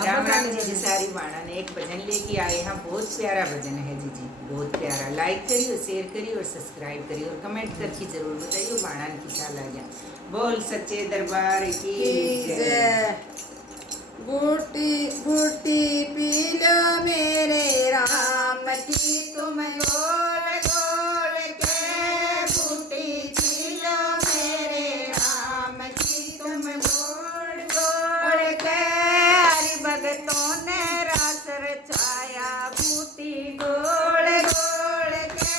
राम राम जी सारी वाणा ने एक भजन लेके आए हैं। बहुत प्यारा भजन है जी, बहुत प्यारा। लाइक करिए, शेयर करिए और सब्सक्राइब करिए और कमेंट करके जरूर बताइए वाणा ने किसा लगा। बोल सच्चे दरबार की जय। बूटी बूटी पी लो मेरे राम की तुम गोल गोल के, बूटी पी लो मेरे राम की तुम गोल गोल के। हरि भगतों ने रास रचाया बूटी गोल गोल के,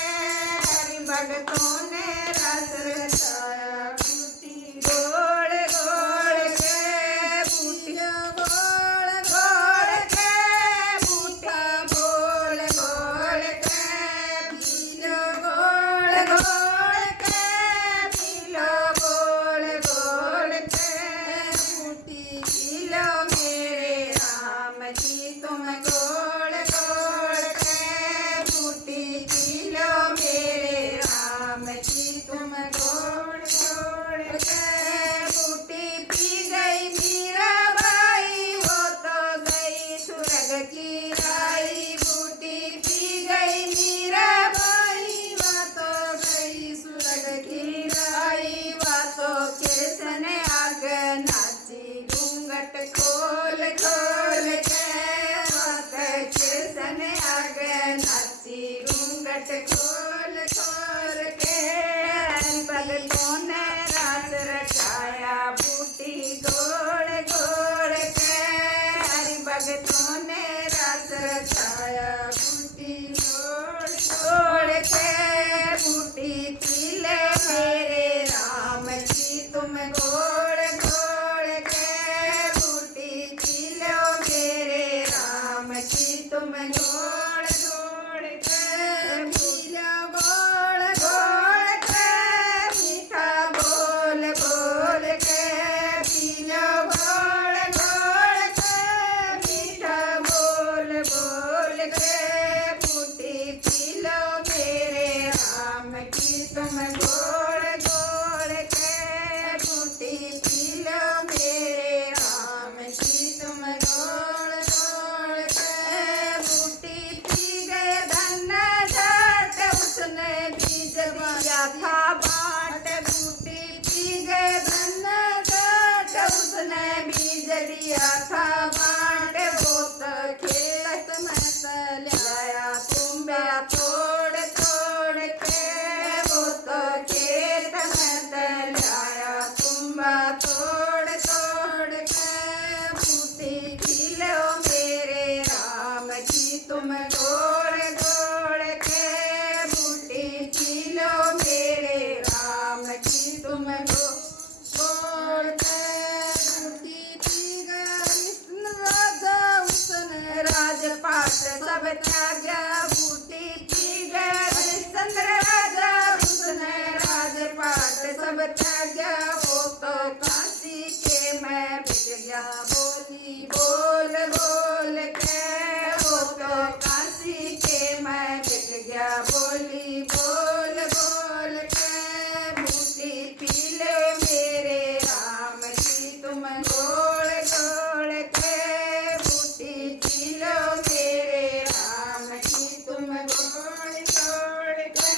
हरि भगतों ने रास रचाया बूटी गोल गोल के। बूटी गोल गोल के, बूटा गोल गोल के, पीलो गोल गोल के, पीलो गोल गोल के। बूटी पीलो मेरे राम की तुम गोल गोल के, बूटी पीलो मेरे राम की तुम गोल गोल के। बूटी पी गई मीराबाई, वो तो गई स्वर्ग की राई। बूटी पी गई मीराबाई, वो तो गई स्वर्ग की राई। वो तो कृष्ण आग नाची घूंघट खोल खोल के, वो तो कृष्ण आग नाची घूंघट खोल खोल के। हरि भगतों ने रास रचाया बूटी गोल गोल के, हरि भगतों ने रास रचाया बूटी गोल गोल के। बूटी पी ले मेरे राम की तुम गोल गोल के, बूटी पी लो मेरे राम की तुम गोल गोल के। पी लो गोल गोल के, मीठा बोल बोल के, पी लो गोल गोल के, मीठा बोल बोल के। बूटी पी लो मेरे राम की तुम गोल गोल के, बूटी पी लो मेरे राम की तुम गोल गोल के। बूटी पी गए धन झाट, उसने बीज दिया था बाट। बूटी पी गए धन झाट, उसने बीज दिया था बाट। वो तो खेत में चलाया तुम्बा तोड़ तोड़ के, वो तो खेत में चलाया तुम्बा तोड़ तोड़ के। बूटी पी लो मेरे राम की तुम गोल गोल के, बूटी पी लो मेरे राम की तुम गोल के। बूटी पी गया विष्णु राजा, उसने राजपाट सब त्यागा। बूटी पी गया हरिश्चंद्र राजा, उसने राजपाट सब त्यागा। वो तो काशी के में बिक गया बोली बोल बोल के, वो तो काशी के में बिक गया बोली बोल बोल के। बूटी पी लो मेरे राम की तुम गोल गोल के, बूटी पी लो मेरे राम की तुम गोल गोल के।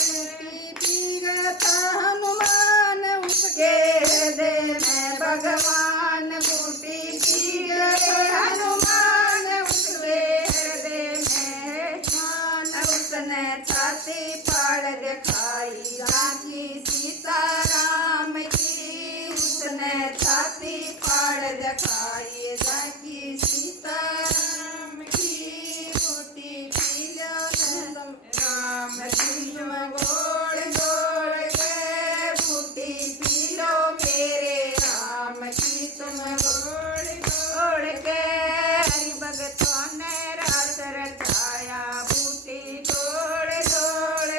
बूटी पी गया था हनुमान, उसके हृदय में भगवान। बूटी पी गए हनुमान, उसके हृदय में मान। उसने छाती फाड़ दिखाई झांकी सीताराम की, उसने छाती फाड़ दिखाई झांकी सीताराम की। बूटी पी लो राम की तुम गोल गोल के, बूटी पी लो मेरे राम की तुम गोल गोल के। हरि भगतों ने रास रचाया बूटी गोल गोल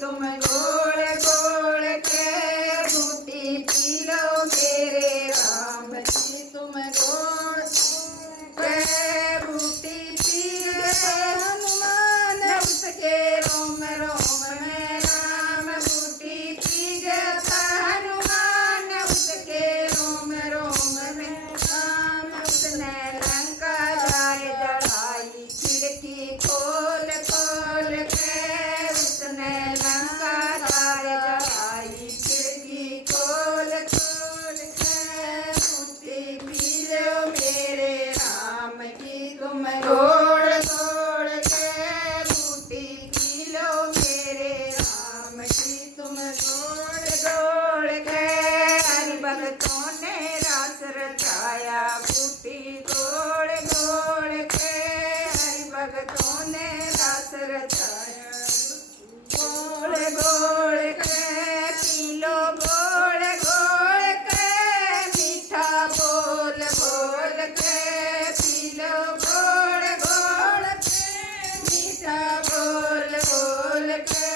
तुम घोल घोल के बूटी पी लो मेरे राम जी तुम घोल के बूटी पी गए हनुमान उसके रोम रोम में राम बूटी पी गए हनुमान उसके रोम रोम में राम उसने लंका जाए जड़ाई खिड़की खोल खोल के उसने लंका जाए जड़ाई खिड़की खोल खोल के बूटी पी लो मेरे राम की तुम घोल घोल के बूटी पी लो मेरे राम की तुम घोल घोल के हरि भक्तों ने रास रचाया बूटी घोल घोल के हरि भक्तों ने रास रचाया घोल घोल के पी लो घोल घोल के मीठा बोल बोल के पी लो घोल घोल के मीठा बोल बोल के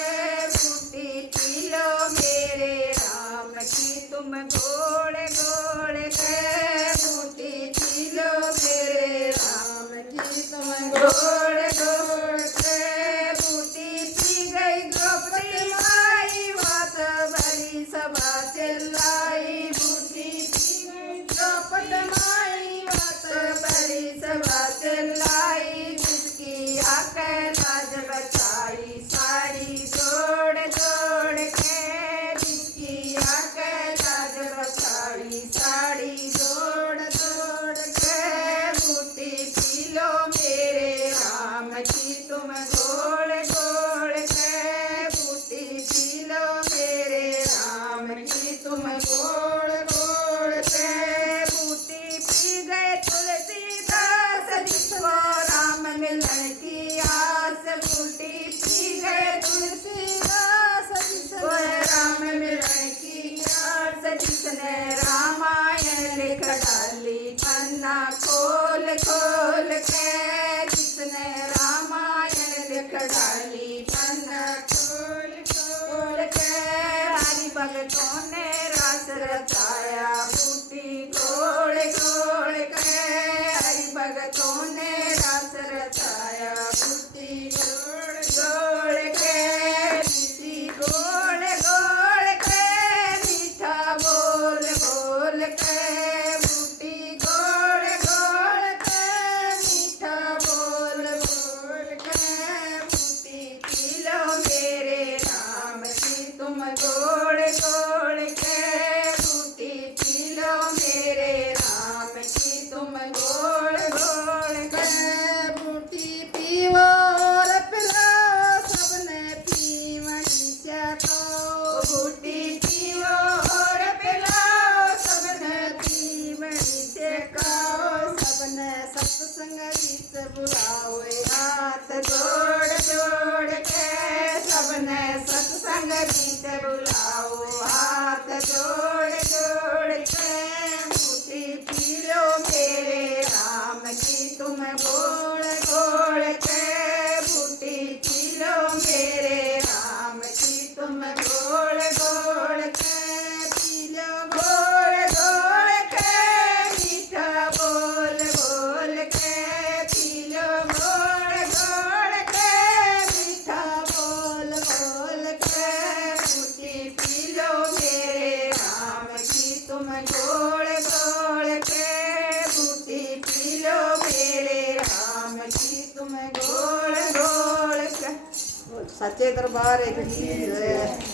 बूटी पी लो मेरे राम की तुम घोल घोल के बूटी पी लो मेरे राम की तुम घोल घोल के बूटी पी गई द्रौपदी माई बात बड़ी सभा चिल्लाई बूटी पी गई द्रौपदी माई बात बड़ी सभा चिल्लाई जिसकी आकर लाज बचाई साड़ी जोड़ जोड़ के जिसकी आकर लाज बचाई साड़ी जोड़ जोड़ के बूटी पी लो मेरे राम की तुम घोल घोल के बूटी पी लो मेरे राम की तुम घोल घोल के बूटी पी गए तुलसीदास जिसको राम मिलन की आस बूटी पी गए तुलसीदास जिसको राम मिलन की आस जिसने रामायण लिख डाली पन्ना खोल खोल के जिसने रामायण लिख डाली पन्ना खोल खोल के हरि भक्तों ने रास रचाया बूटी घोल घोल के हरि भक्तों ने रास रचाया बूटी घोल घोल के बूटी घोल घोल के मीठा बोल बोल के बूटी घोल घोल के मीठा बोल बोल के बूटी पी लो मेरे राम की तुम घोल घोल के बूटी पी लो मेरे राम की तुम घोल घोल के बूटी पीवो और पिलाओ सबने पीवनी से खाओ बूटी पीवो और पिलाओ सबने पीवनी से खाओ सबने सत्संग गीत बुलाओ हाथ जोड़ जोड़ के सबने सत्संग गीत बुलाओ हाथ जोड़ जोड़ के बूटी पी लो मेरे राम की तुम घोल घोल के बूटी पी लो मेरे राम की तुम घोल घोल के पी लो घोल घोल के मीठा बोल बोल के पी लो घोल घोल के मीठा बोल बोल के बूटी पी लो मेरे राम की तुम घोल घोल के बूटी पी लो मेरे राम की तुम घोल घोल के सच्चे दरबार की जय।